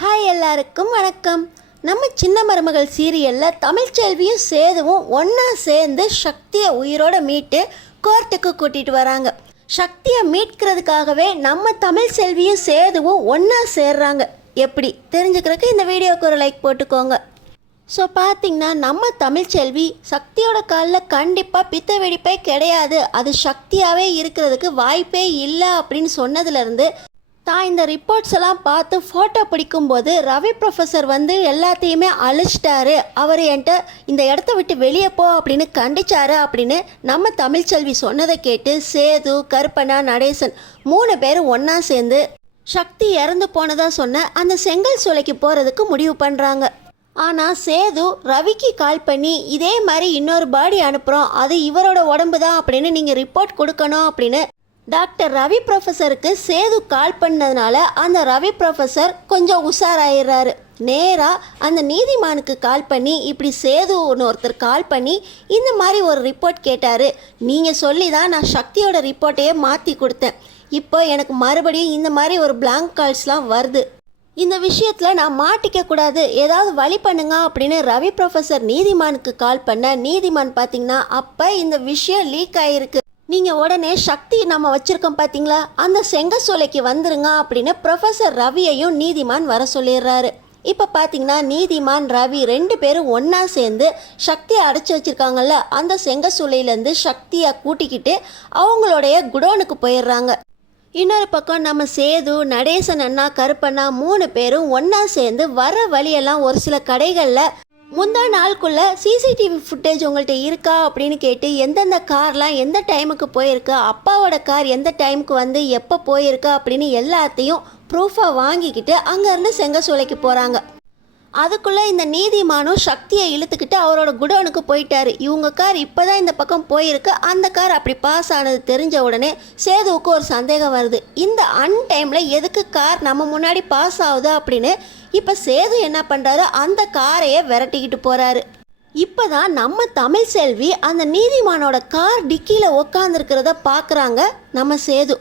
Hi எல்லாருக்கும் வணக்கம். நம்ம சின்ன மருமகள் சீரியலில் தமிழ்ச்செல்வியும் சேதுவும் ஒன்றா சேர்ந்து சக்தியை உயிரோடு மீட்டு கோர்ட்டுக்கு கூட்டிகிட்டு வராங்க. சக்தியை மீட்கிறதுக்காகவே நம்ம தமிழ்ச்செல்வியும் சேதுவும் ஒன்றா சேர்றாங்க. எப்படி தெரிஞ்சுக்கிறதுக்கு இந்த வீடியோவுக்கு ஒரு லைக் போட்டுக்கோங்க. ஸோ பார்த்திங்கன்னா நம்ம தமிழ்ச்செல்வி சக்தியோட காலில் கண்டிப்பாக பித்த வெடிப்பே கிடையாது, அது சக்தியாகவே இருக்கிறதுக்கு வாய்ப்பே இல்லை அப்படின்னு சொன்னதுலேருந்து தான் இந்த ரிப்போர்ட்ஸ் எல்லாம் பார்த்து ஃபோட்டோ பிடிக்கும்போது ரவி ப்ரொஃபஸர் வந்து எல்லாத்தையுமே அழிச்சிட்டாரு, அவர் என்கிட்ட இந்த இடத்த விட்டு வெளியே போ அப்படின்னு கண்டிச்சாரு அப்படின்னு நம்ம தமிழ்ச்செல்வி சொன்னதை கேட்டு சேது, கருப்பண்ணா, நடேசன் 3 பேரும் ஒன்றா சேர்ந்து சக்தி இறந்து போனதாக சொன்ன அந்த செங்கல் சூளைக்கு போகிறதுக்கு முடிவு பண்ணுறாங்க. ஆனால் சேது ரவிக்கு கால் பண்ணி இதே மாதிரி இன்னொரு பாடி அனுப்புகிறோம், அது இவரோட உடம்பு தான் அப்படின்னு நீங்கள் ரிப்போர்ட் கொடுக்கணும் அப்படின்னு டாக்டர் ரவி ப்ரொஃபஸருக்கு சேது கால் பண்ணதுனால அந்த ரவி ப்ரொஃபஸர் கொஞ்சம் உஷாராயிடுறாரு. நேராக அந்த நீதிமானுக்கு கால் பண்ணி இப்படி சேதுன்னு ஒருத்தர் கால் பண்ணி இந்த மாதிரி ஒரு ரிப்போர்ட் கேட்டார், நீங்கள் சொல்லி தான் நான் சக்தியோட ரிப்போர்ட்டையே மாற்றி கொடுத்தேன், இப்போ எனக்கு மறுபடியும் இந்த மாதிரி ஒரு பிளாங்க் கால்ஸ்லாம் வருது, இந்த விஷயத்தில் நான் மாட்டிக்க கூடாது, ஏதாவது வழி பண்ணுங்க அப்படின்னு ரவி ப்ரொஃபஸர் நீதிமானுக்கு கால் பண்ண நீதிமான் பார்த்தீங்கன்னா அப்போ இந்த விஷயம் லீக் ஆகிருக்கு, நீங்கள் உடனே சக்தி நம்ம வச்சுருக்கோம் பார்த்தீங்களா அந்த செங்கசோலைக்கு வந்துருங்க அப்படின்னு ப்ரொஃபஸர் ரவியையும் நீதிமான் வர சொல்லிடுறாரு. இப்போ பார்த்தீங்கன்னா நீதிமான் ரவி 2 பேரும் ஒன்றா சேர்ந்து சக்தியை அடைச்சி வச்சுருக்காங்கல்ல அந்த செங்கசூளையிலேருந்து சக்தியை கூட்டிக்கிட்டு அவங்களுடைய குடோனுக்கு போயிடுறாங்க. இன்னொரு பக்கம் நம்ம சேது, நடேசன் அண்ணா, கருப்பண்ணா 3 பேரும் ஒன்றா சேர்ந்து வர வழியெல்லாம் ஒரு சில கடைகளில் முந்தா நாளுக்குள்ளே சிசிடிவி ஃபுட்டேஜ் உங்கள்கிட்ட இருக்கா அப்படின்னு கேட்டு எந்தெந்த கார்லாம் எந்த டைமுக்கு போயிருக்கு, அப்பாவோட கார் எந்த டைமுக்கு வந்து எப்போ போயிருக்கு அப்படின்னு எல்லாத்தையும் ப்ரூஃபாக வாங்கிக்கிட்டு அங்கேருந்து செங்கசூளைக்கு போகிறாங்க. அதுக்குள்ளே இந்த நீதிமானும் சக்தியை இழுத்துக்கிட்டு அவரோட குடோனுக்கு போயிட்டாரு. இவங்க கார் இப்போ தான் இந்த பக்கம் போயிருக்கு, அந்த கார் அப்படி பாஸ் ஆனது தெரிஞ்ச உடனே சேதுவுக்கு ஒரு சந்தேகம் வருது, இந்த அன்டைமில் எதுக்கு கார் நம்ம முன்னாடி பாஸ் ஆகுது அப்படின்னு. இப்போ சேது என்ன பண்ணுறாரு, அந்த காரையே விரட்டிக்கிட்டு போகிறாரு. இப்போ தான் நம்ம தமிழ்ச்செல்வி அந்த நீதிமானோட கார் டிக்கியில் உக்காந்துருக்கிறத பார்க்குறாங்க. நம்ம சேது,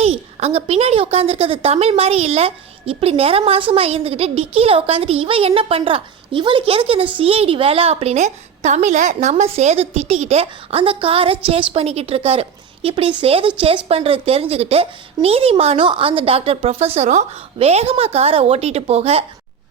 ஏய் அங்கே பின்னாடி உட்காந்துருக்கிறது தமிழ் மாதிரி இல்லை, இப்படி மாசமாக இருந்துக்கிட்டு டிக்கியில் உட்காந்துட்டு இவ என்ன பண்ணுறா, இவளுக்கு எதுக்கு இந்த சிஐடி வேலை அப்படின்னு தமிழை நம்ம சேது திட்டிக்கிட்டு அந்த காரை சேஸ் பண்ணிக்கிட்டு இருக்காரு. இப்படி சேது சேஸ் பண்ணுறது தெரிஞ்சுக்கிட்டு நீதிமானும் அந்த டாக்டர் ப்ரொஃபஸரும் வேகமாக காரை ஓட்டிகிட்டு போக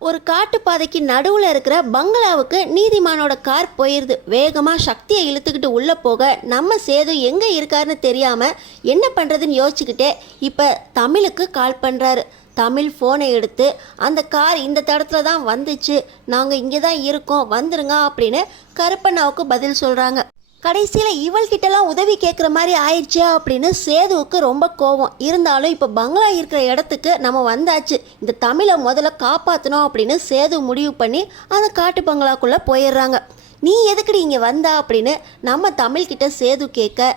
ஒரு காட்டுப்பாதைக்கு நடுவில் இருக்கிற பங்களாவுக்கு நீதிமானோட கார் போயிடுது. வேகமாக சக்தியை இழுத்துக்கிட்டு உள்ளே போக நம்ம சேது எங்கே இருக்காருன்னு தெரியாமல் என்ன பண்ணுறதுன்னு யோசிச்சுக்கிட்டே இப்போ தமிழுக்கு கால் பண்ணுறாரு. தமிழ் ஃபோனை எடுத்து அந்த கார் இந்த தடத்துல தான் வந்துச்சு, நாங்கள் இங்கே தான் இருக்கோம், வந்துருங்க அப்படின்னு கருப்பண்ணாவுக்கு பதில் சொல்கிறாங்க. கடைசியில் இவள்கிட்டலாம் உதவி கேட்குற மாதிரி ஆயிடுச்சு அப்படின்னு சேதுவுக்கு ரொம்ப கோபம். இருந்தாலும் இப்போ பங்களா இருக்கிற இடத்துக்கு நம்ம வந்தாச்சு, இந்த தமிழை முதல்ல காப்பாற்றணும் அப்படின்னு சேது முடிவு பண்ணி அந்த காட்டு பங்களாக்குள்ளே போயிடுறாங்க. நீ எதுக்குடி இங்கே வந்தா அப்படின்னு நம்ம தமிழ்கிட்ட சேது கேட்க,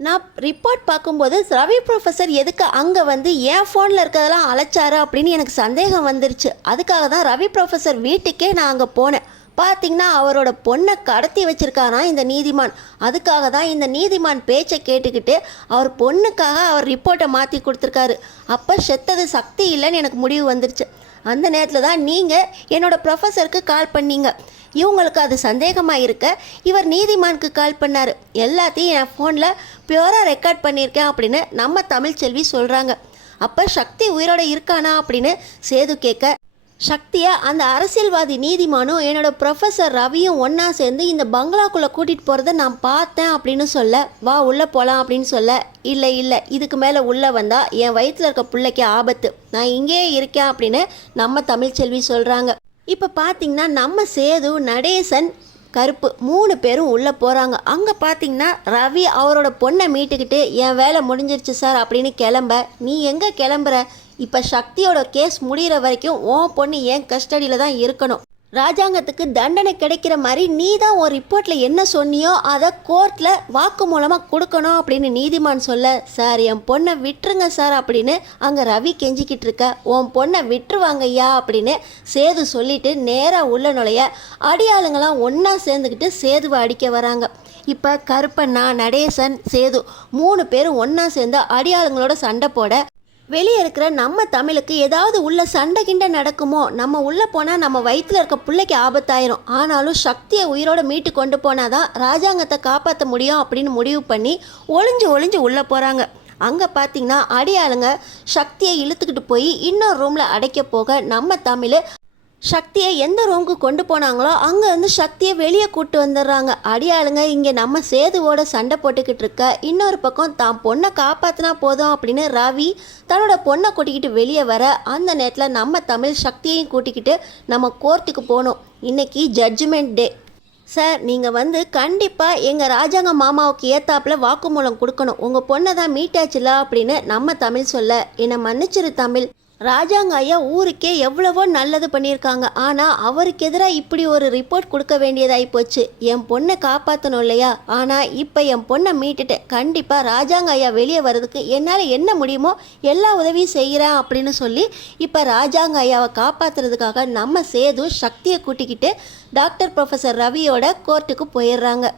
நான் ரிப்போர்ட் பார்க்கும்போது ரவி ப்ரொஃபஸர் எதுக்கு அங்கே வந்து என் ஃபோனில் இருக்கிறதெல்லாம் அழைச்சாரு அப்படின்னு எனக்கு சந்தேகம் வந்துருச்சு, அதுக்காக தான் ரவி ப்ரொஃபஸர் வீட்டுக்கே நான் அங்கே போனேன். பார்த்திங்கன்னா அவரோட பொண்ணை கடத்தி வச்சுருக்கானா இந்த நீதிமான், அதுக்காக தான் இந்த நீதிமான் பேச்சை கேட்டுக்கிட்டு அவர் பொண்ணுக்காக அவர் ரிப்போர்ட்டை மாற்றி கொடுத்துருக்காரு. அப்போ செத்தது சக்தி இல்லைன்னு எனக்கு முடிவு வந்துருச்சு. அந்த நேரத்தில் தான் நீங்கள் என்னோடய ப்ரொஃபஸருக்கு கால் பண்ணீங்க, இவங்களுக்கு அது சந்தேகமாக இருக்க இவர் நீதிமானுக்கு கால் பண்ணார், எல்லாத்தையும் என் ஃபோனில் பியூராக ரெக்கார்ட் பண்ணியிருக்கேன் அப்படின்னு நம்ம தமிழ்ச்செல்வி சொல்கிறாங்க. அப்போ சக்தி உயிரோட இருக்கானா அப்படின்னு சேது கேட்க, சக்தியை அந்த அரசியல்வாதி நீதிமானும் என்னோட ப்ரொஃபஸர் ரவியும் ஒன்றா சேர்ந்து இந்த பங்களாக்குள்ளே கூட்டிகிட்டு போகிறத நான் பார்த்தேன் அப்படின்னு சொல்ல, வா உள்ளே போகலாம் அப்படின்னு சொல்ல, இல்லை இல்லை இதுக்கு மேலே உள்ளே வந்தால் என் வயிற்றில் இருக்க பிள்ளைக்கு ஆபத்து, நான் இங்கேயே இருக்கேன் அப்படின்னு நம்ம தமிழ்ச்செல்வி சொல்கிறாங்க. இப்போ பார்த்திங்கன்னா நம்ம சேது, நடேசன், கருப்பு 3 பேரும் உள்ளே போகிறாங்க. அங்கே பார்த்திங்கன்னா ரவி அவரோட பொண்ணை மீட்டுக்கிட்டு என் வேலை முடிஞ்சிருச்சு சார் அப்படின்னு கிளம்ப, நீ எங்கே கிளம்புற, இப்போ சக்தியோட கேஸ் முடிகிற வரைக்கும் உன் பொண்ணு என் கஸ்டடியில் தான் இருக்கணும், ராஜாங்கத்துக்கு தண்டனை கிடைக்கிற மாதிரி நீ தான் ஒரு ரிப்போர்ட்டில் என்ன சொன்னியோ அதை கோர்ட்டில் வாக்கு மூலமாக கொடுக்கணும் அப்படின்னு நீதிமான் சொல்ல, சார் என் பொண்ணை விட்டுருங்க சார் அப்படின்னு அங்கே ரவி கெஞ்சிக்கிட்டு இருக்க, உன் பொண்ணை விட்டுருவாங்க ஐயா அப்படின்னு சேது சொல்லிட்டு நேராக உள்ள நுழைய அடியாளுங்களாம் ஒன்றா சேர்ந்துக்கிட்டு சேதுவை அடிக்க வராங்க. இப்போ கருப்பண்ணா, நடேசன், சேது 3 பேரும் ஒன்றா சேர்ந்து அடியாளுங்களோட சண்டை போட வெளியே இருக்கிற நம்ம தமிழுக்கு ஏதாவது உள்ள சண்டை கிண்டை நடக்குமோ, நம்ம உள்ளே போனால் நம்ம வயிற்றில் இருக்க பிள்ளைக்கு ஆபத்தாயிரும், ஆனாலும் சக்தியை உயிரோட மீட்டு கொண்டு போனால் தான் ராஜாங்கத்தை காப்பாற்ற முடியும் அப்படின்னு முடிவு பண்ணி ஒளிஞ்சு ஒளிஞ்சு உள்ளே போகிறாங்க. அங்கே பார்த்தீங்கன்னா அடியாளுங்க சக்தியை இழுத்துக்கிட்டு போய் இன்னொரு ரூமில் அடைக்க போக நம்ம தமிழ் சக்தியை எந்த ரூமுக்கு கொண்டு போனாங்களோ அங்கே வந்து சக்தியை வெளியே கூட்டு வந்துடுறாங்க. அடியாளுங்க இங்கே நம்ம சேதுவோட சண்டை போட்டுக்கிட்டு இருக்க இன்னொரு பக்கம் தான் பொண்ணை காப்பாற்றினா போதும் அப்படின்னு ரவி தன்னோட பொண்ணை கூட்டிக்கிட்டு வெளியே வர, அந்த நேரத்தில் நம்ம தமிழ் சக்தியையும் கூட்டிக்கிட்டு நம்ம கோர்ட்டுக்கு போகணும். இன்றைக்கி ஜட்ஜ்மெண்ட் டே சார், நீங்கள் வந்து கண்டிப்பாக எங்கள் ராஜாங்க மாமாவுக்கு ஏத்தாப்பில் வாக்குமூலம் கொடுக்கணும். உங்கள் பொண்ணை தான் மீட்டாச்சுல அப்படின்னு நம்ம தமிழ் சொல்ல, என்னை மன்னிச்சிரு தமிழ், ராஜாங்க ஐயா ஊருக்கே எவ்வளவோ நல்லது பண்ணியிருக்காங்க, ஆனால் அவருக்கு எதிராக இப்படி ஒரு ரிப்போர்ட் கொடுக்க வேண்டியதாகி போச்சு. என் பொண்ணை காப்பாற்றணும் இல்லையா, ஆனால் இப்போ என் பொண்ணை மீட்டுட்டேன், கண்டிப்பாக ராஜாங்க ஐயா வெளியே வர்றதுக்கு என்னால் என்ன முடியுமோ எல்லா உதவியும் செய்கிறேன் அப்படின்னு சொல்லி இப்போ ராஜாங்க ஐயாவை காப்பாற்றுறதுக்காக நம்ம சேது சக்தியை கூட்டிக்கிட்டு டாக்டர் ப்ரொஃபஸர் ரவியோட கோர்ட்டுக்கு போயிடுறாங்க.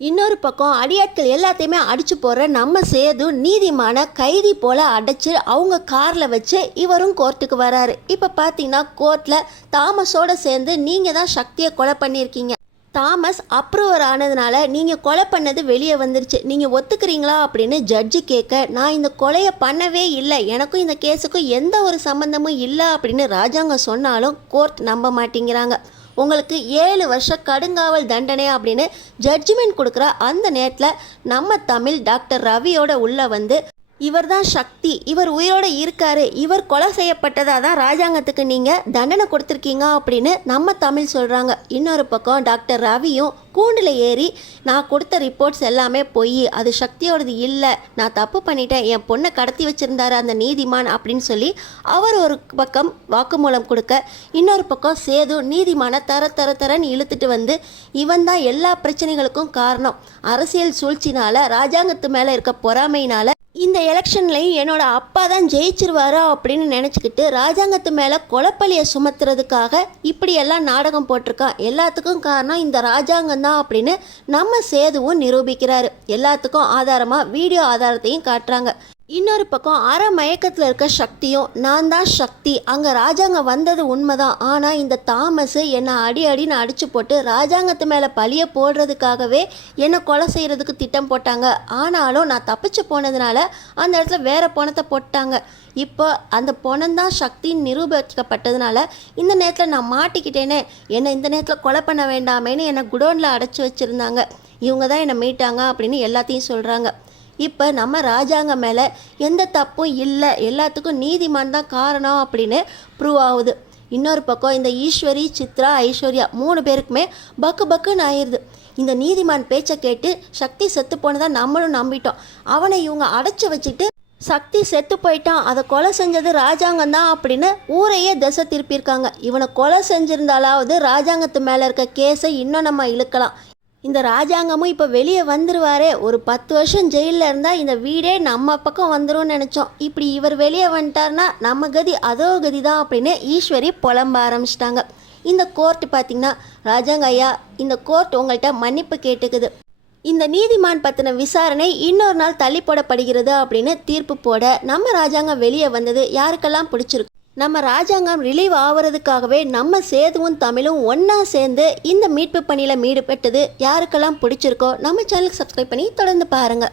இன்னொரு பக்கம் அடியாட்கள் எல்லாத்தையுமே அடிச்சு போடுற நம்ம சேது நீதிமான கைதி போல அடைச்சு அவங்க காரில் வச்சு இவரும் கோர்ட்டுக்கு வராரு. இப்போ பார்த்தீங்கன்னா கோர்ட்டில் தாமஸோட சேர்ந்து நீங்கள் தான் சக்தியை கொலை பண்ணியிருக்கீங்க, தாமஸ் அப்ரூவர் ஆனதுனால நீங்கள் கொலை பண்ணது வெளியே வந்துருச்சு, நீங்கள் ஒத்துக்கிறீங்களா அப்படின்னு ஜட்ஜி கேட்க, நான் இந்த கொலையை பண்ணவே இல்லை, எனக்கும் இந்த கேஸுக்கும் எந்த ஒரு சம்மந்தமும் இல்லை அப்படின்னு ராஜாங்க சொன்னாலும் கோர்ட் நம்ப மாட்டேங்கிறாங்க. உங்களுக்கு 7 வருஷம் கடுங்காவல் தண்டனை அப்படின்னு ஜட்ஜ்மெண்ட் கொடுக்குற அந்த நேரத்தில் நம்ம தமிழ் டாக்டர் ரவியோட உள்ள வந்து, இவர் தான் சக்தி, இவர் உயிரோடு இருக்காரு, இவர் கொலை செய்யப்பட்டதாக தான் ராஜாங்கத்துக்கு நீங்கள் தண்டனை கொடுத்துருக்கீங்க அப்படின்னு நம்ம தமிழ் சொல்கிறாங்க. இன்னொரு பக்கம் டாக்டர் ரவியும் கூண்டில் ஏறி, நான் கொடுத்த ரிப்போர்ட்ஸ் எல்லாமே பொய், அது சக்தியோடது இல்லை, நான் தப்பு பண்ணிட்டேன், என் பொண்ணை கடத்தி வச்சுருந்தாரு அந்த நீதிமான் அப்படின்னு சொல்லி அவர் ஒரு பக்கம் வாக்குமூலம் கொடுக்க, இன்னொரு பக்கம் சேது நீதிமானை தரன்னு இழுத்துட்டு வந்து, இவன் தான் எல்லா பிரச்சனைகளுக்கும் காரணம், அரசியல் சூழ்ச்சினால் ராஜாங்கத்து மேலே இருக்க பொறாமையினால் இந்த எலெக்ஷன்லையும் என்னோட அப்பா தான் ஜெயிச்சிருவாரா அப்படின்னு நினச்சிக்கிட்டு ராஜாங்கத்து மேலே கொலைப்பழியை சுமத்துறதுக்காக இப்படியெல்லாம் நாடகம் போட்டிருக்கான், எல்லாத்துக்கும் காரணம் இந்த ராஜாங்கம் தான் அப்படின்னு நம்ம சேதுவும் நிரூபிக்கிறாரு. எல்லாத்துக்கும் ஆதாரமாக வீடியோ ஆதாரத்தையும் காட்டுறாங்க. இன்னொரு பக்கம் அரை மயக்கத்தில் இருக்க சக்தியும், நான் தான் சக்தி, அங்கே ராஜாங்க வந்தது உண்மைதான், ஆனால் இந்த தாமஸ் என்னை அடின்னு அடித்து போட்டு ராஜாங்கத்து மேலே பழிய போடுறதுக்காகவே என்னை கொலை செய்கிறதுக்கு திட்டம் போட்டாங்க, ஆனாலும் நான் தப்பிச்சு போனதுனால அந்த இடத்துல வேறு பணத்தை போட்டாங்க, இப்போ அந்த பணம்தான் சக்தின்னு நிரூபிக்கப்பட்டதுனால இந்த நேரத்தில் நான் மாட்டிக்கிட்டேனே, என்னை இந்த நேரத்தில் கொலை பண்ண வேண்டாமேன்னு என்னை குடோனில் அடைச்சி வச்சுருந்தாங்க, இவங்க தான் என்னை மீட்டாங்க அப்படின்னு எல்லாத்தையும் சொல்கிறாங்க. இப்போ நம்ம ராஜாங்கம் மேலே எந்த தப்பும் இல்லை, எல்லாத்துக்கும் நீதிமான் தான் காரணம் அப்படின்னு ப்ரூவ் ஆகுது. இன்னொரு பக்கம் இந்த ஈஸ்வரி, சித்ரா, ஐஸ்வர்யா 3 பேருக்குமே பக்குன்னு ஆயிடுது. இந்த நீதிமான் பேச்சை கேட்டு சக்தி செத்து போனதாக நம்மளும் நம்பிட்டோம், அவனை இவங்க அடைச்சி வச்சுட்டு சக்தி செத்து போயிட்டான், அதை கொலை செஞ்சது ராஜாங்கம் தான் அப்படின்னு ஊரையே திசை திருப்பியிருக்காங்க. இவனை கொலை செஞ்சிருந்தாலாவது ராஜாங்கத்து மேலே இருக்க கேஸை இன்னும் நம்ம இழுக்கலாம். இந்த ராஜாங்கமும் இப்போ வெளியே வந்துடுவாரே, ஒரு 10 வருஷம் ஜெயிலில் இருந்தால் இந்த வீடே நம்ம பக்கம் வந்துடும் நினச்சோம், இப்படி இவர் வெளியே வந்துட்டார்னா நம்ம கதி அதோ கதி தான் அப்படின்னு ஈஸ்வரி புலம்ப ஆரம்பிச்சிட்டாங்க. இந்த கோர்ட்டு பார்த்திங்கன்னா, ராஜாங்க ஐயா இந்த கோர்ட் உங்கள்கிட்ட மன்னிப்பு கேட்டுக்குது, இந்த நீதிமான் பற்றின விசாரணை இன்னொரு நாள் தள்ளி போடப்படுகிறது அப்படின்னு தீர்ப்பு போட நம்ம ராஜாங்கம் வெளியே வந்தது யாருக்கெல்லாம் பிடிச்சிருக்கு. நம்ம ராஜாங்கம் ரிலீவ் ஆகிறதுக்காகவே நம்ம சேதுவும் தமிழும் ஒன்றா சேர்ந்து இந்த மீட்பு பணியில் ஈடுபட்டது யாருக்கெல்லாம் பிடிச்சிருக்கோ நம்ம சேனலுக்கு சப்ஸ்கிரைப் பண்ணி தொடர்ந்து பாருங்கள்.